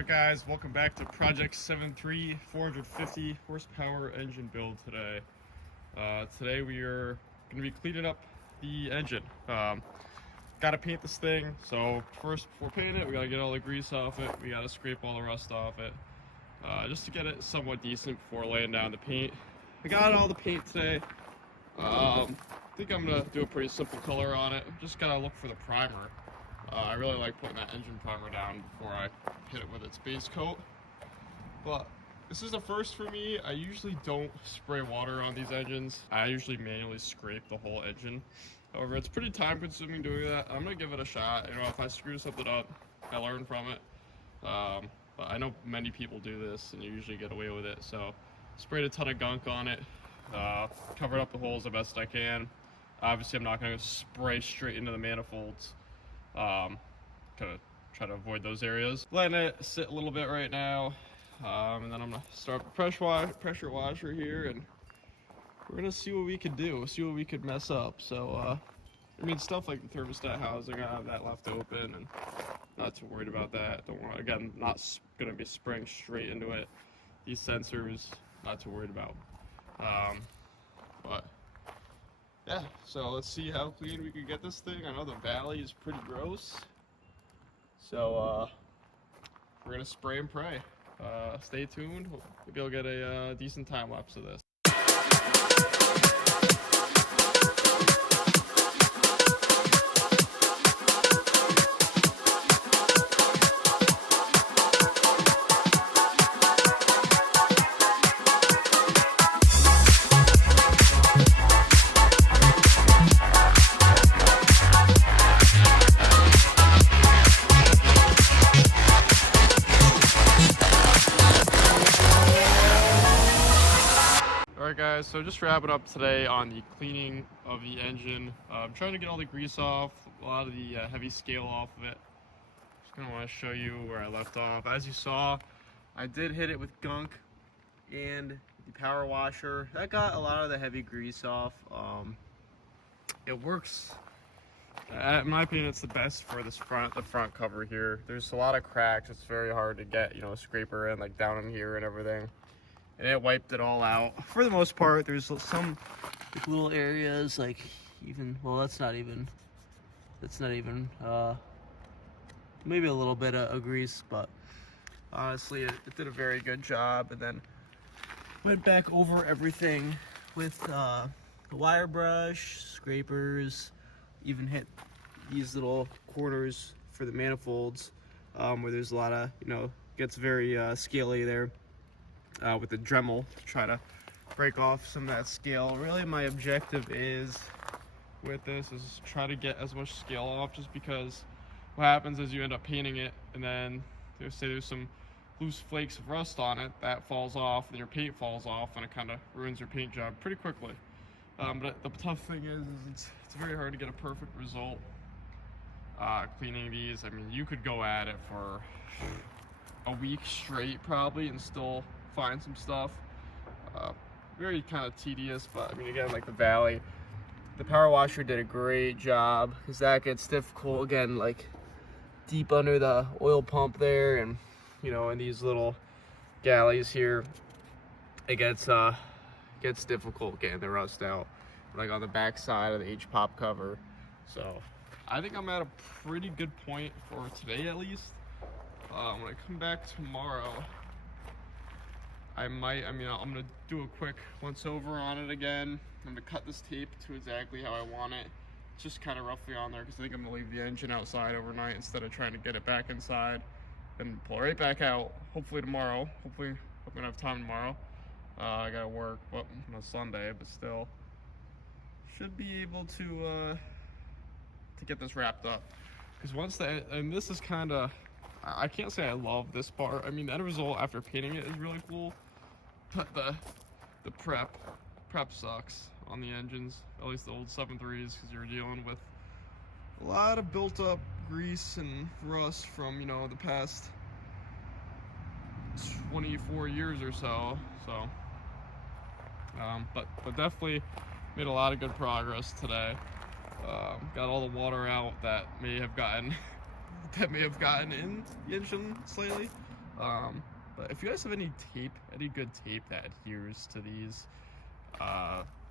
Alright guys, welcome back to Project 7.3 450 horsepower engine build today. Today we are going to be cleaning up the engine. Got to paint this thing, so first before painting it we got to get all the grease off it, we got to scrape all the rust off it, just to get it somewhat decent before laying down the paint. I got all the paint today. I think I'm going to do a pretty simple color on it, just got to look for the primer. I really like putting that engine primer down before I hit it with its base coat. But this is a first for me. I usually don't spray water on these engines. I usually manually scrape the whole engine. However, it's pretty time consuming doing that. I'm gonna give it a shot. You know, if I screw something up, I learn from it. But I know many people do this and you usually get away with it. So sprayed a ton of gunk on it, covered up the holes the best I can. Obviously I'm not gonna spray straight into the manifolds. Gonna try to avoid those areas. Letting it sit a little bit right now, and then I'm gonna start the pressure washer here, and we're gonna see what we could do, see what we could mess up. So I mean, stuff like the thermostat housing, I have that left open and not too worried about that. Don't want, again, not gonna be spraying straight into it. These sensors, not too worried about. But yeah, so let's see how clean we can get this thing. I know the valley is pretty gross, so we're gonna spray and pray. Stay tuned. Maybe I'll get a decent time lapse of this. Alright guys, so just wrapping up today on the cleaning of the engine. I'm trying to get all the grease off, a lot of the heavy scale off of it. Just gonna want to show you where I left off. As you saw, I did hit it with gunk and the power washer. That got a lot of the heavy grease off. It works. In my opinion, it's the best for this the front cover here. There's a lot of cracks. It's very hard to get, you know, a scraper in, like down in here and everything. And it wiped it all out. For the most part, there's some like, little areas, like even, well, that's not even, maybe a little bit of grease, but honestly, it did a very good job. And then went back over everything with the wire brush, scrapers, even hit these little corners for the manifolds, where there's a lot of, you know, gets very scaly there. With the Dremel to try to break off some of that scale. Really my objective is with this is try to get as much scale off, just because what happens is you end up painting it and then say there's some loose flakes of rust on it, that falls off and your paint falls off and it kind of ruins your paint job pretty quickly. But the tough thing is it's very hard to get a perfect result cleaning these. I mean, you could go at it for a week straight probably and still find some stuff. Very kind of tedious, but I mean, again, like the valley, the power washer did a great job, because that gets difficult again, like deep under the oil pump there, and you know, in these little galleys here, it gets difficult getting the rust out, like on the back side of the H-pop cover. So I think I'm at a pretty good point for today, at least. When I come back tomorrow, I'm gonna do a quick once over on it again. I'm gonna cut this tape to exactly how I want it. It's just kind of roughly on there, because I think I'm gonna leave the engine outside overnight instead of trying to get it back inside and pull it right back out. Hopefully tomorrow. Hopefully I'm gonna have time tomorrow. I gotta work on a Sunday, but still should be able to get this wrapped up. Because once and this is kind of, I can't say I love this part. I mean, the end result after painting it is really cool, but the prep sucks on the engines, at least the old 7.3s, because you're dealing with a lot of built up grease and rust from, you know, the past 24 years or so. But definitely made a lot of good progress today. Got all the water out that may have gotten in the engine slightly. But if you guys have any tape, any good tape that adheres to these,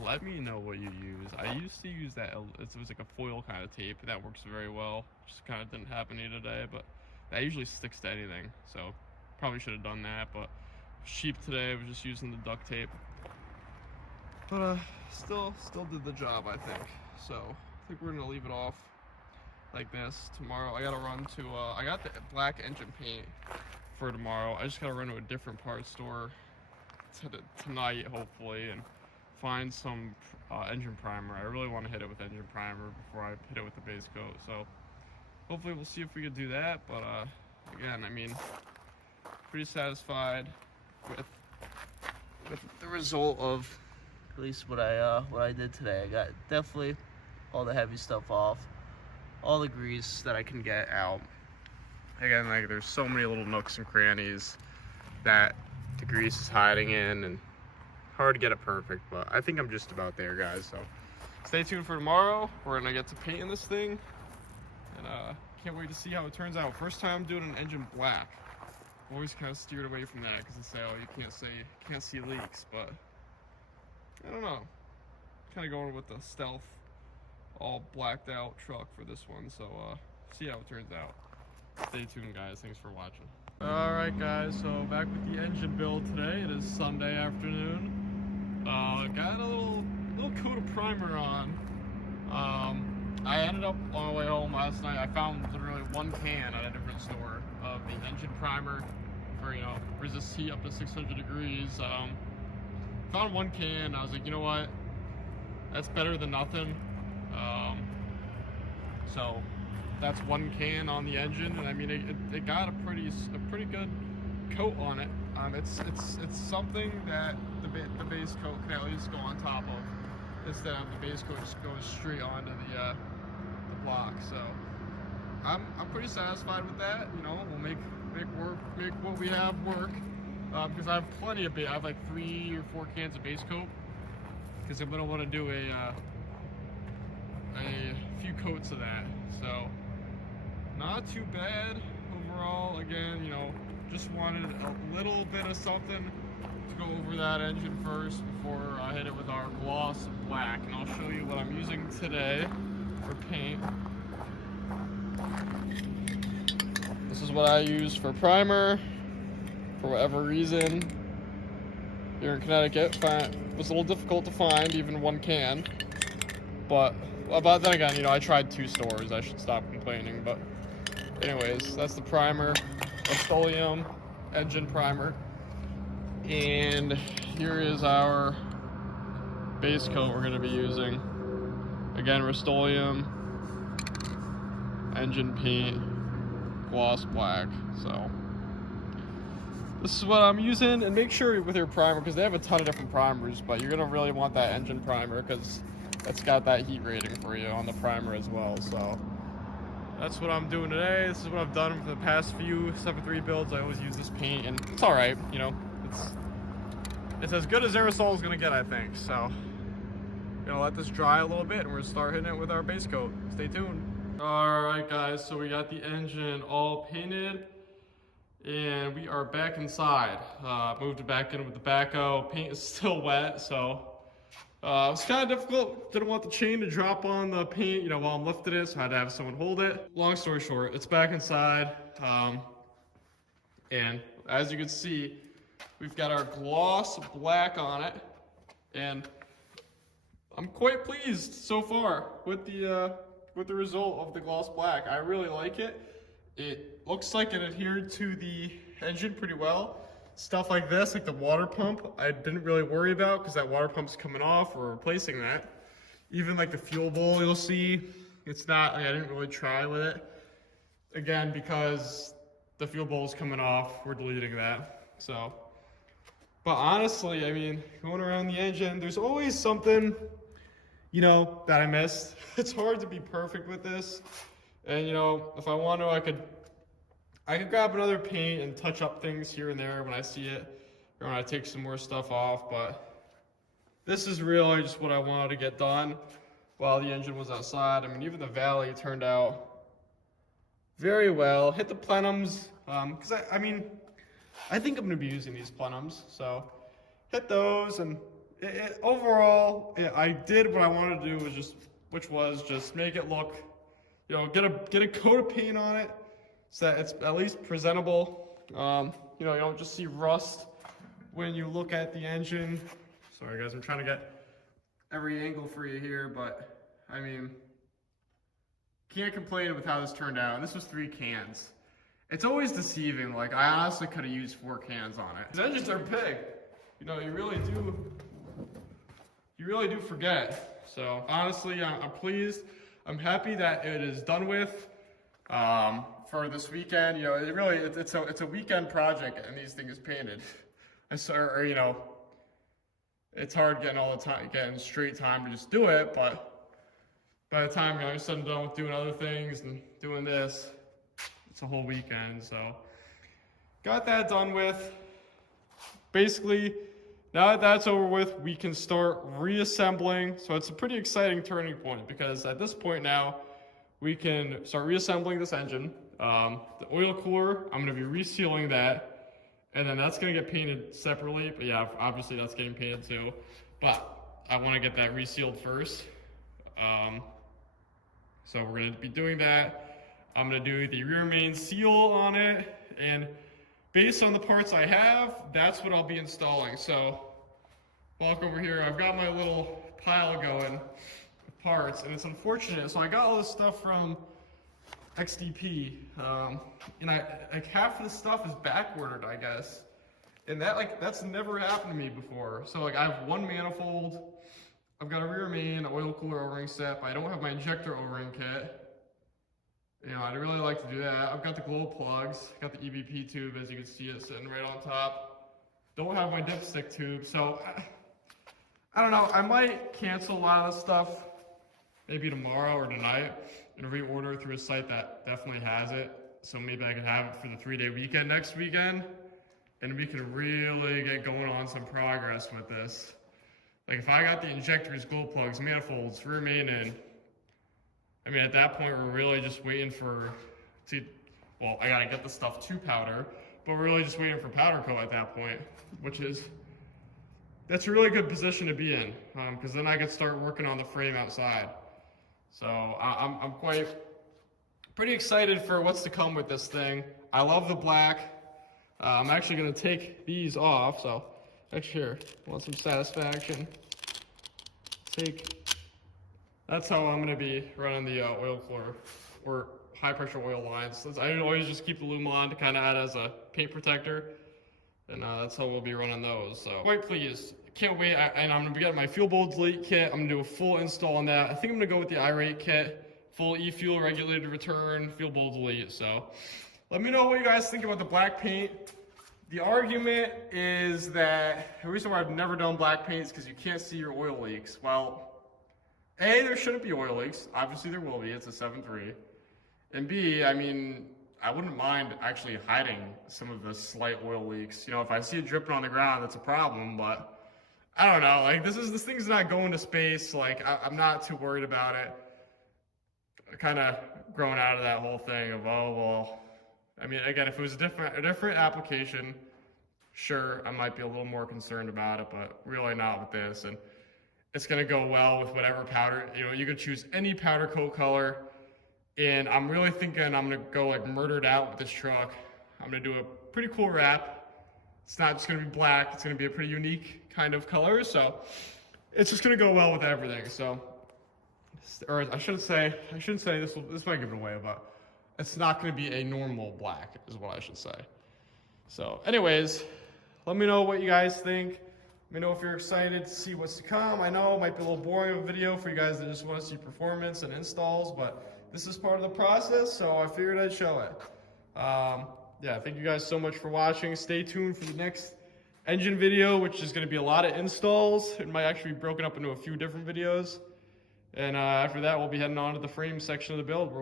let me know what you use. I used to use that, it was like a foil kind of tape, and that works very well. Just kind of didn't happen to me today, but that usually sticks to anything, so probably should have done that, but cheap today. I was just using the duct tape, but still did the job, I think. So I think we're gonna leave it off like this. Tomorrow I gotta run to I got the black engine paint for tomorrow. I just gotta run to a different parts store tonight, hopefully, and find some engine primer. I really want to hit it with engine primer before I hit it with the base coat, so hopefully we'll see if we can do that. But again, I mean, pretty satisfied with the result of at least what I did today. I got definitely all the heavy stuff off, all the grease that I can get out. Again, like, there's so many little nooks and crannies that the grease is hiding in, and hard to get it perfect, but I think I'm just about there, guys. So stay tuned for tomorrow. We're gonna get to painting this thing, and can't wait to see how it turns out. First time doing an engine black. Always kind of steered away from that because they say, oh, you can't see leaks, but I don't know. Kind of going with the stealth, all blacked out truck for this one. So see how it turns out. Stay tuned, guys. Thanks for watching. All right, guys. So back with the engine build today. It is Sunday afternoon. Got a little coat of primer on. I ended up on my way home last night. I found literally one can at a different store of the engine primer for, you know, resist heat up to 600 degrees. Found one can. I was like, you know what? That's better than nothing. So that's one can on the engine, and I mean it got a pretty good coat on it. It's something that the base coat can at least go on top of, instead of the base coat just going straight onto the block. So I'm pretty satisfied with that. You know, we'll make what we have work, because I have plenty of I have like 3 or 4 cans of base coat, because I'm gonna want to do a few coats of that. So not too bad overall. Again, you know, just wanted a little bit of something to go over that engine first before I hit it with our gloss black, and I'll show you what I'm using today for paint. This is what I use for primer. For whatever reason, here in Connecticut, it was a little difficult to find even one can. But then again, you know, I tried 2 stores. I should stop complaining. But anyways, that's the primer, Rust-Oleum engine primer. And here is our base coat we're going to be using. Again, Rust-Oleum engine paint, gloss black. So this is what I'm using, and make sure with your primer, because they have a ton of different primers, but you're gonna really want that engine primer because that's got that heat rating for you on the primer as well. So that's what I'm doing today. This is what I've done for the past few 7.3 builds. I always use this paint, and it's all right. You know, it's as good as aerosol is gonna get, I think. So gonna let this dry a little bit, and we're gonna start hitting it with our base coat. Stay tuned. All right, guys. So we got the engine all painted, and we are back inside. Moved it back in with the backhoe. Paint is still wet, so it's kind of difficult. Didn't want the chain to drop on the paint, you know, while I'm lifting it, so I had to have someone hold it. Long story short, it's back inside, and as you can see, we've got our gloss black on it, and I'm quite pleased so far with the result of the gloss black. I really like it. It looks like it adhered to the engine pretty well. Stuff like this, like the water pump, I didn't really worry about because that water pump's coming off or replacing that. Even like the fuel bowl, you'll see, it's not, like, I didn't really try with it. Again, because the fuel bowl's coming off, we're deleting that. So, but honestly, I mean, going around the engine, there's always something, you know, that I missed. It's hard to be perfect with this. And you know, if I want to, I could grab another paint and touch up things here and there when I see it, or when I take some more stuff off, but this is really just what I wanted to get done while the engine was outside. I mean, even the valley turned out very well. Hit the plenums, because I mean, I think I'm going to be using these plenums. So hit those, and overall, I did what I wanted to do, which was just make it look, you know, get a coat of paint on it so that it's at least presentable. You know, you don't just see rust when you look at the engine. Sorry guys, I'm trying to get every angle for you here, but I mean, can't complain with how this turned out. And this was 3 cans. It's always deceiving. Like, I honestly could have used 4 cans on it. These engines are big. You know, you really do forget. So honestly, I'm pleased. I'm happy that it is done with for this weekend. You know, it's a weekend project, and these things painted. You know, it's hard getting straight time to just do it, but by the time you're said and done with doing other things and doing this, it's a whole weekend. So got that done with. Basically, now that that's over with, we can start reassembling. So it's a pretty exciting turning point, because at this point now, we can start reassembling this engine. The oil cooler, I'm gonna be resealing that, and then that's gonna get painted separately. But yeah, obviously that's getting painted too. But I wanna get that resealed first. So we're gonna be doing that. I'm gonna do the rear main seal on it, and based on the parts I have, that's what I'll be installing. So walk over here, I've got my little pile going of parts, and it's unfortunate. So I got all this stuff from XDP, and like half of the stuff is backordered, I guess. And that's never happened to me before. So like I have 1 manifold, I've got a rear main, oil cooler O-ring set, but I don't have my injector O-ring kit. You know, I'd really like to do that. I've got the glow plugs, got the EVP tube, as you can see it sitting right on top. Don't have my dipstick tube, so I don't know. I might cancel a lot of this stuff maybe tomorrow or tonight and reorder through a site that definitely has it. So maybe I can have it for the 3-day weekend next weekend, and we can really get going on some progress with this. Like if I got the injectors, glow plugs, manifolds, rear main in, I mean, at that point, we're really just waiting well, I gotta get the stuff to powder, but we're really just waiting for powder coat at that point, that's a really good position to be in, because then I can start working on the frame outside. So I'm pretty excited for what's to come with this thing. I love the black. I'm actually gonna take these off, so actually here, want some satisfaction. That's how I'm gonna be running the oil cooler or high pressure oil lines. I always just keep the lume on to kind of add as a paint protector, and that's how we'll be running those. So quite pleased, can't wait. And I'm gonna be getting my fuel bowl delete kit. I'm gonna do a full install on that. I think I'm gonna go with the irate kit, full e-fuel regulated return, fuel bowl delete. So let me know what you guys think about the black paint. The argument is that the reason why I've never done black paint is because you can't see your oil leaks. Well, A, there shouldn't be oil leaks. Obviously there will be, it's a 7.3. And B, I mean, I wouldn't mind actually hiding some of the slight oil leaks. You know, if I see it dripping on the ground, that's a problem, but I don't know, like this thing's not going to space. Like I'm not too worried about it. Kind of growing out of that whole thing of, oh, well, I mean, again, if it was a different application, sure, I might be a little more concerned about it, but really not with this. And it's gonna go well with whatever powder, you know, you can choose any powder coat color. And I'm really thinking I'm gonna go like murdered out with this truck. I'm gonna do a pretty cool wrap. It's not just gonna be black, it's gonna be a pretty unique kind of color. So it's just gonna go well with everything. So, or I shouldn't say this might give it away, but it's not gonna be a normal black is what I should say. So anyways, let me know what you guys think. Let me know if you're excited to see what's to come. I know it might be a little boring of a video for you guys that just want to see performance and installs, but this is part of the process, so I figured I'd show it. Yeah, thank you guys so much for watching. Stay tuned for the next engine video, which is going to be a lot of installs. It might actually be broken up into a few different videos. And after that, we'll be heading on to the frame section of the build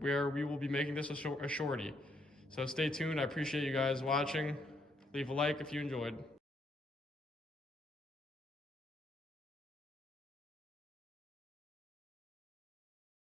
where we will be making this a shorty. So stay tuned. I appreciate you guys watching. Leave a like if you enjoyed.